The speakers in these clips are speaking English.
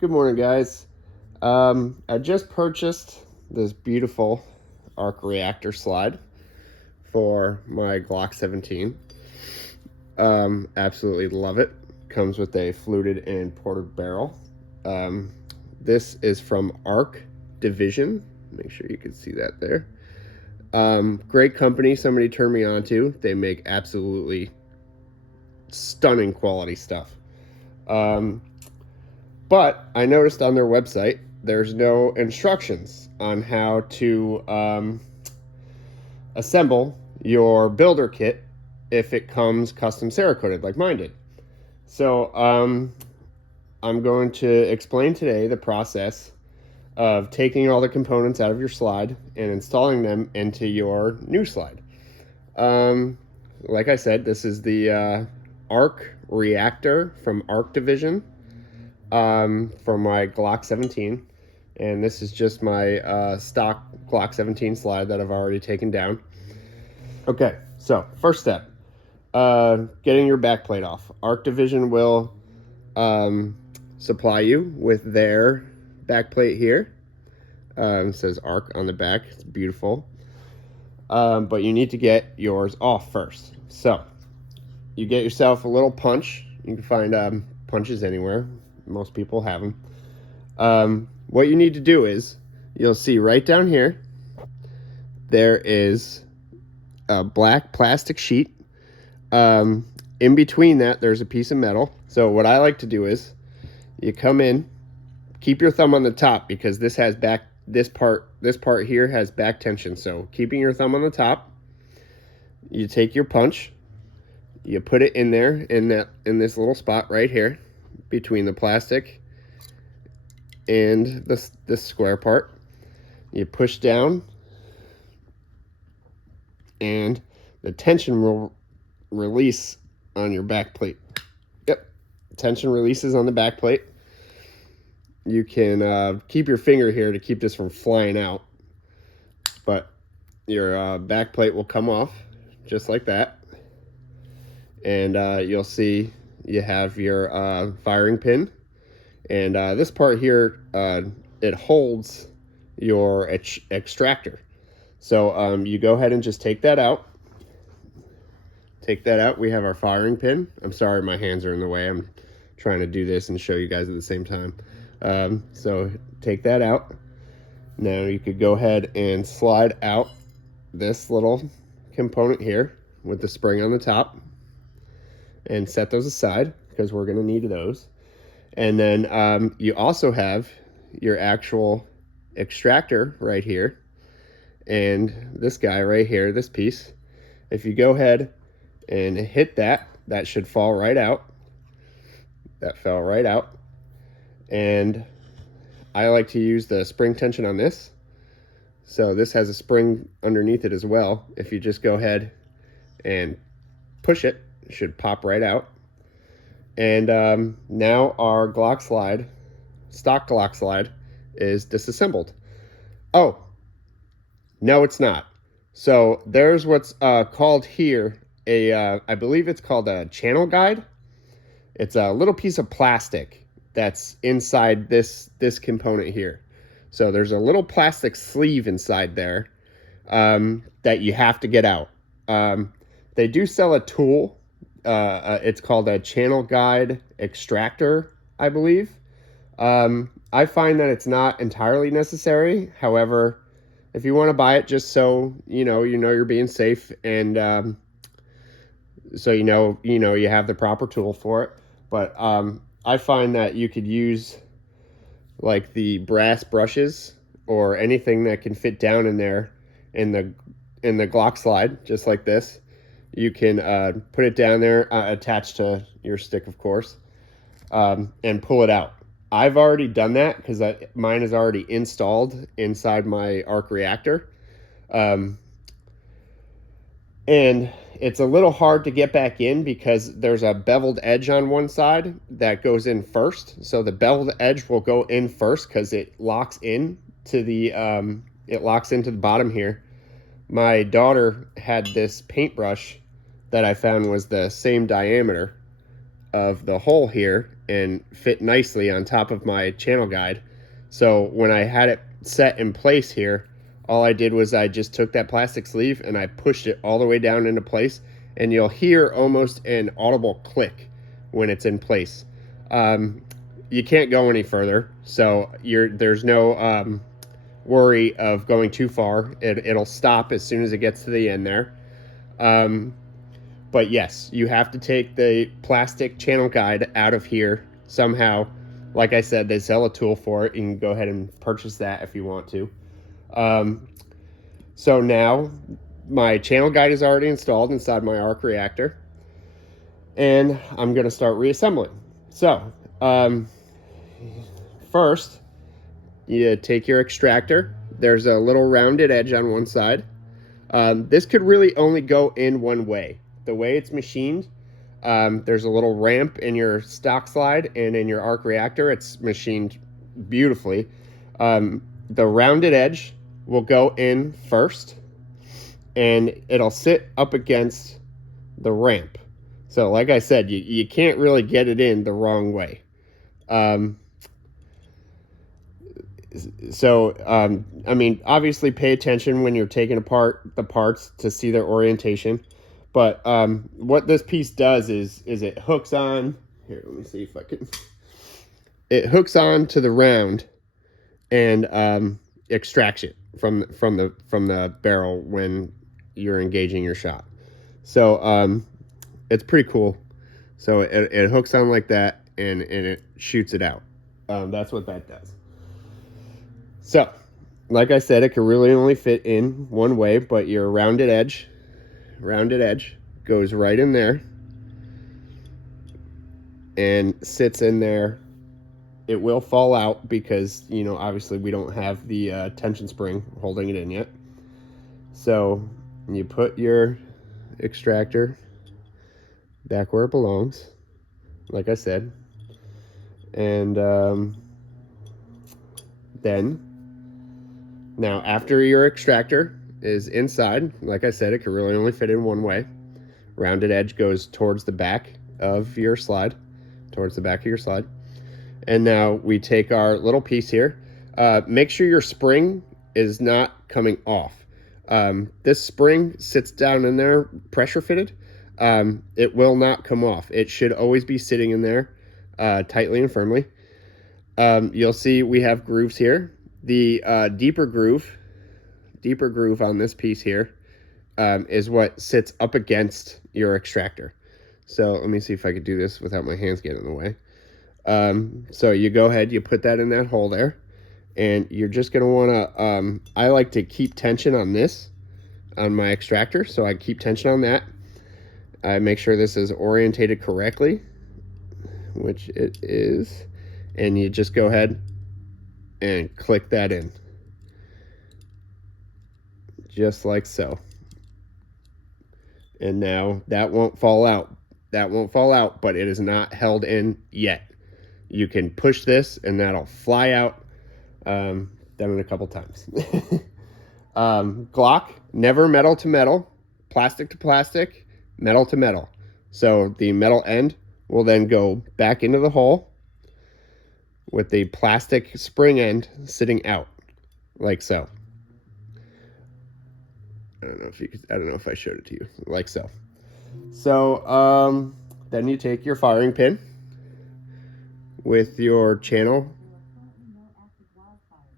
Good morning, guys. I just purchased this beautiful arc reactor slide for my Glock 17. Absolutely love it. Comes with a fluted and ported barrel. This is from Arc Division. Make sure you can see that there. Great company. Somebody turned me on to. They make absolutely stunning quality stuff. But I noticed on their website, there's no instructions on how to assemble your builder kit if it comes custom Cerakoted like mine did. So I'm going to explain today the process of taking all the components out of your slide and installing them into your new slide. Like I said, this is the Arc Reactor from Arc Division. For my Glock 17, and this is just my stock Glock 17 slide that I've already taken down. Okay, so first step, getting your backplate off. Arc Division will supply you with their backplate here. It says Arc on the back. It's beautiful, but you need to get yours off first. So you get yourself a little punch. You can find punches anywhere. Most people have them. What you need to do is, you'll see right down here, there is a black plastic sheet. In between that, there's a piece of metal. So what I like to do is, you come in, keep your thumb on the top because this has back, this part here has back tension. So keeping your thumb on the top, you take your punch, you put it in there, in this little spot right here, between the plastic and this square part. You push down and the tension will release on your back plate. Yep, tension releases on the back plate. You can keep your finger here to keep this from flying out, but your back plate will come off just like that, and you'll see you have your firing pin, and this part here, it holds your extractor. So you go ahead and just take that out. We have our firing pin. I'm sorry, my hands are in the way. I'm trying to do this and show you guys at the same time. So take that out. Now you could go ahead and slide out this little component here with the spring on the top and set those aside because we're going to need those. And then you also have your actual extractor right here, and this guy right here, this piece. If you go ahead and hit that, that should fall right out. That fell right out. And I like to use the spring tension on this. So this has a spring underneath it as well. If you just go ahead and push it, it should pop right out. And now our Glock slide, stock Glock slide, is disassembled. Oh, no, it's not. So there's what's called here I believe it's called a channel guide. It's a little piece of plastic that's inside this component here. So there's a little plastic sleeve inside there that you have to get out. They do sell a tool. It's called a channel guide extractor, I believe. I find that it's not entirely necessary. However, if you want to buy it just so you know you're being safe, and so you know you have the proper tool for it. But I find that you could use like the brass brushes or anything that can fit down in there in the Glock slide, just like this. You can put it down there, attached to your stick, of course, and pull it out. I've already done that because mine is already installed inside my arc reactor. And it's a little hard to get back in because there's a beveled edge on one side that goes in first. So the beveled edge will go in first because it locks in to the into the bottom here. My daughter had this paintbrush that I found was the same diameter of the hole here and fit nicely on top of my channel guide. So when I had it set in place here, all I did was I just took that plastic sleeve and I pushed it all the way down into place, and you'll hear almost an audible click when it's in place. You can't go any further, so there's no worry of going too far. It'll stop as soon as it gets to the end there. But yes, you have to take the plastic channel guide out of here somehow. Like I said, they sell a tool for it. You can go ahead and purchase that if you want to. So now my channel guide is already installed inside my arc reactor, and I'm going to start reassembling. So first, you take your extractor. There's a little rounded edge on one side. This could really only go in one way. The way it's machined, there's a little ramp in your stock slide, and in your arc reactor, it's machined beautifully. The rounded edge will go in first, and it'll sit up against the ramp. So like I said, you can't really get it in the wrong way. I mean, obviously pay attention when you're taking apart the parts to see their orientation. But what this piece does is it hooks on. Here, let me see if I can. It hooks on to the round and extracts it from the barrel when you're engaging your shot. So it's pretty cool. So it hooks on like that, and it shoots it out. That's what that does. So, like I said, it can really only fit in one way, but your rounded edge goes right in there and sits in there. It will fall out because, you know, obviously we don't have the tension spring holding it in yet. So you put your extractor back where it belongs, like I said, and then now after your extractor is inside, like I said, it can really only fit in one way. Rounded edge goes towards the back of your slide, And now we take our little piece here. Make sure your spring is not coming off. This spring sits down in there, pressure fitted. It will not come off. It should always be sitting in there tightly and firmly. You'll see we have grooves here. The deeper groove on this piece here is what sits up against your extractor. So let me see if I could do this without my hands getting in the way. So you go ahead, you put that in that hole there, and you're just going to want to, I like to keep tension on this, on my extractor, so I keep tension on that. I make sure this is orientated correctly, which it is, and you just go ahead and click that in. Just like so. And now that won't fall out. But it is not held in yet. You can push this and that'll fly out. Done it a couple times. Glock, never metal to metal, plastic to plastic, metal to metal. So the metal end will then go back into the hole with the plastic spring end sitting out, like so. I don't know if I showed it to you, like so. So then you take your firing pin with your channel.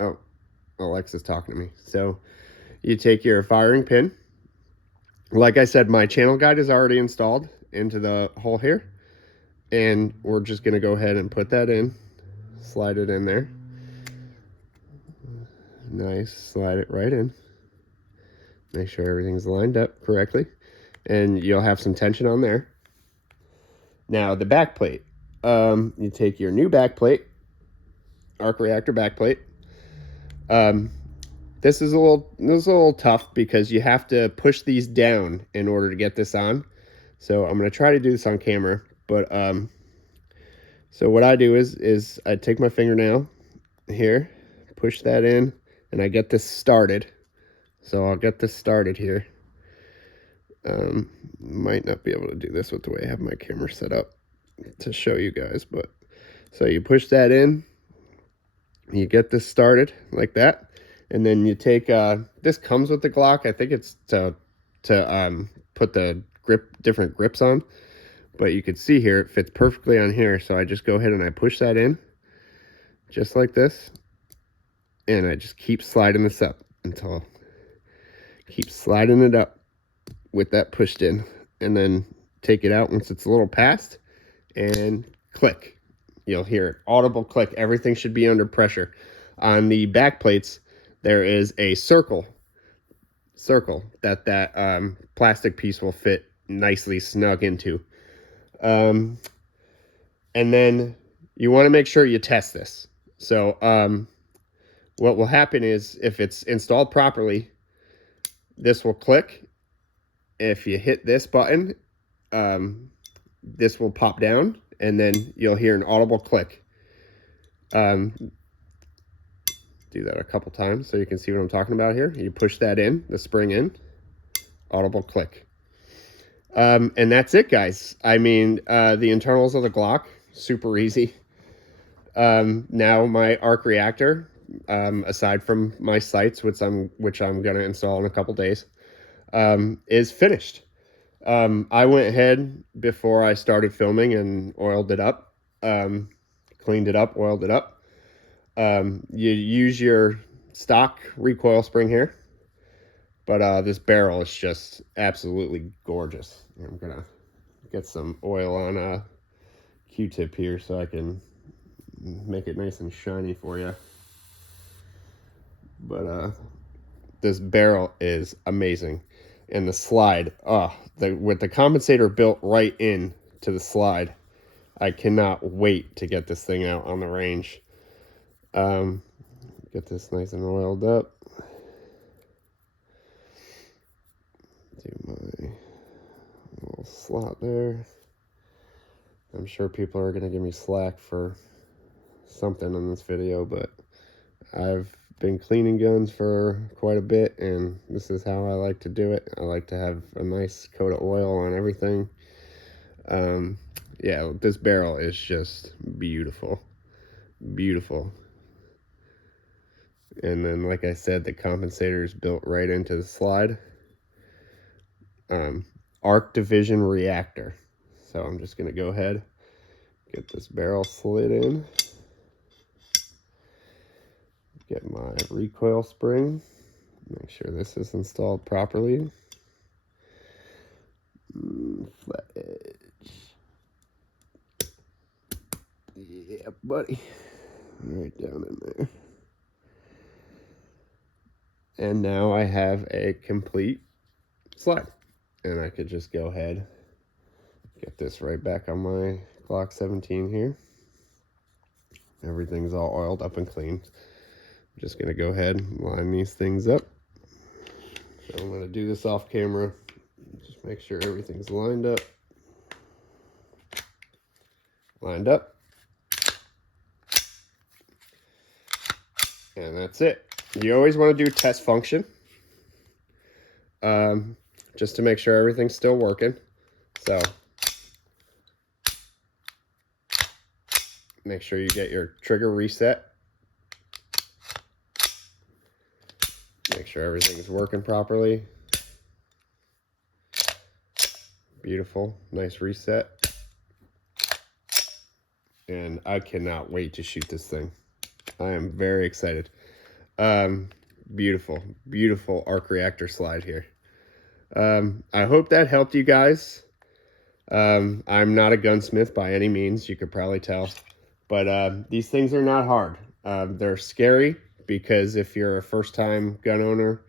Oh, Alexa's talking to me. So you take your firing pin. Like I said, my channel guide is already installed into the hole here, and we're just going to go ahead and put that in, slide it in there. Nice, slide it right in. Make sure everything's lined up correctly, and you'll have some tension on there. Now the back plate, you take your new back plate, arc reactor back plate. This is a little tough because you have to push these down in order to get this on. So I'm going to try to do this on camera, but so what I do is I take my fingernail here, push that in, and I get this started. So I'll get this started here. Might not be able to do this with the way I have my camera set up. to show you guys, but so you push that in, you get this started like that, and then you take this comes with the Glock. I think it's to put the different grips on, but you can see here it fits perfectly on here. So I just go ahead and I push that in just like this, and I just keep sliding this up until keep sliding it up with that pushed in, and then take it out once it's a little past and click. You'll hear it, audible click. Everything should be under pressure. On the back plates, there is a circle that plastic piece will fit nicely snug into. And then you want to make sure you test this. So what will happen is if it's installed properly, this will click. If you hit this button, this will pop down, and then you'll hear an audible click. Do that a couple times so you can see what I'm talking about here. You push that in, the spring in, audible click. And that's it, guys. I mean, the internals of the Glock, super easy. Now my arc reactor, aside from my sights, which I'm going to install in a couple days, is finished. I went ahead before I started filming and oiled it up, cleaned it up, oiled it up. You use your stock recoil spring here, but this barrel is just absolutely gorgeous. I'm gonna get some oil on a Q-tip here so I can make it nice and shiny for you. But this barrel is amazing. And the slide, with the compensator built right in to the slide, I cannot wait to get this thing out on the range. Get this nice and oiled up. Do my little slot there. I'm sure people are going to give me slack for something in this video, but I've been cleaning guns for quite a bit, and this is how I like to do it. I like to have a nice coat of oil on everything. Yeah, this barrel is just beautiful. Beautiful. And then, like I said, the compensator is built right into the slide. Arc Division Reactor. So I'm just going to go ahead, get this barrel slid in. Get my recoil spring. Make sure this is installed properly. Flat edge. Yeah, buddy. Right down in there. And now I have a complete slide. And I could just go ahead, get this right back on my Glock 17 here. Everything's all oiled up and clean. I'm just going to go ahead and line these things up. So I'm going to do this off camera. Just make sure everything's lined up. Lined up. And that's it. You always want to do test function. Just to make sure everything's still working. So make sure you get your trigger reset. Make sure everything is working properly. Beautiful, nice reset. And I cannot wait to shoot this thing. I am very excited. Beautiful, beautiful arc reactor slide here. I hope that helped you guys. I'm not a gunsmith by any means, you could probably tell. But these things are not hard. They're scary because if you're a first-time gun owner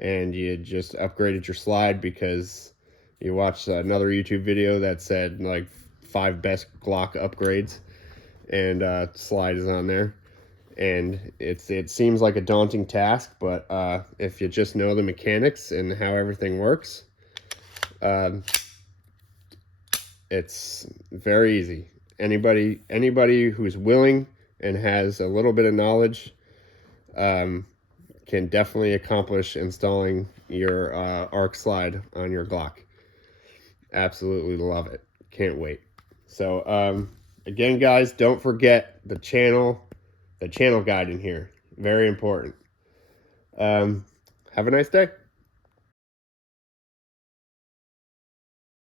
and you just upgraded your slide because you watched another YouTube video that said like 5 best Glock upgrades, and slide is on there. And it seems like a daunting task, but if you just know the mechanics and how everything works, it's very easy. Anybody who's willing and has a little bit of knowledge can definitely accomplish installing your arc slide on your Glock. Absolutely love it. Can't wait. So again, guys, don't forget the channel guide in here. Very important. Have a nice day.